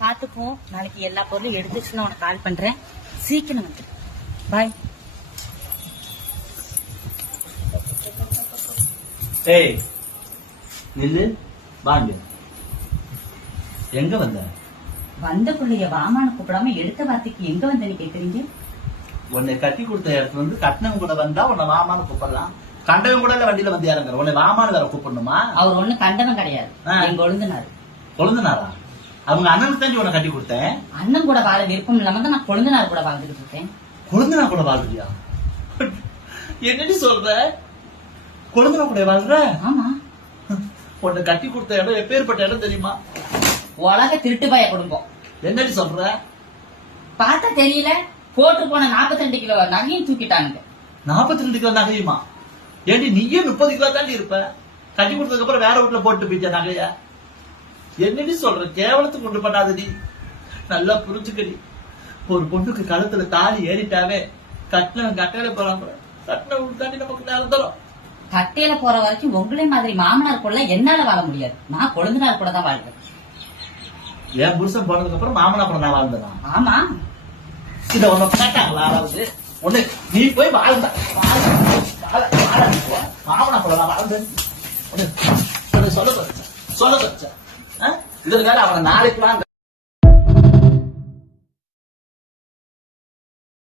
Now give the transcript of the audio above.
பாத்துப்போம். நாளைக்கு எல்லா பொருளும் எடுத்துச்சுன்னா உனக்கு கால் பண்றேன். சீக்கிரம் வந்து பாய். ஏய் நில்லு, வாங்க. எங்க வந்த? வந்த பிள்ளைய வாமான்னு கூப்பிடாம எடுத்த வார்த்தைக்கு எங்க வந்தேன்னு கேக்குறீங்க? உன்னை கட்டி கொடுத்த இடத்துல வந்து கட்டினவங்க கூட வந்தா உன்னை வாமான்னு கூப்பிடலாம். கண்டவன் கூட வண்டியில வந்து இறங்குற உன்னை வாமான்னு வேற கூப்பிடணுமா? அவர் ஒண்ணு கண்டவன் கிடையாது, எங்க கொழுந்தனாரு. கொழுந்தனாரா? அவங்க அண்ணனுக்கு தாண்டி உன்னை கட்டி கொடுத்தேன். அண்ணன் கூட வாழ விருப்பம் இல்லாம தான் நான் கொழுந்தனார் கூட வாழ்ந்துட்டு இருக்கேன். கொழுந்தனா கூட வாழ்றியா? என்னடி சொல்ற? கொழுந்தனா கூட வாழ்ற? ஆமா. உன்னை கட்டி கொடுத்த இடம் எப்பேற்பட்ட இடம் தெரியுமா? உலக திருட்டு பாய குடும்பம். என்னடி சொல்ற? பார்த்தா தெரியல, போட்டு போன 42 கிலோ நகையும் தூக்கிட்டாங்க. 42 கிலோ நகையுமா? ஏண்டி நீயே 30 கிலோ தாண்டி இருப்ப. கட்டி கொடுத்ததுக்கு அப்புறம் வேற வீட்டுல போட்டு போயிட்ட நகைய. என்னடி சொல்ற? கேவலத்துக்கு கொண்டு பண்ணாதடி. நல்லா புரிஞ்சுக்கடி. ஒரு பொண்ணுக்கு கழுத்துல தாலி ஏறிட்டாவே கட்டினவன் கட்டையில போறாங்க. கட்டினவன் தாண்டி நமக்கு நேரம் தரும். கட்டையில போற வரைக்கும் உங்களே மாதிரி மாமனார் கூட என்னால வாழ முடியாது. நான் கொழுந்தனார் கூட தான் வாழ்றேன். என் புருஷன் போனதுக்கு அப்புறம் மாமனா கூட நான் வாழ்ந்தேனா? ஆமா. இத உன்னை கேட்டாங்களா? ஒண்ணு நீ போய் வாழ்ந்த மாமனா கூட நான் வாழ்ந்தேன். சொல்ல சொல்ல இதற்கு அவனை நாளைக்கு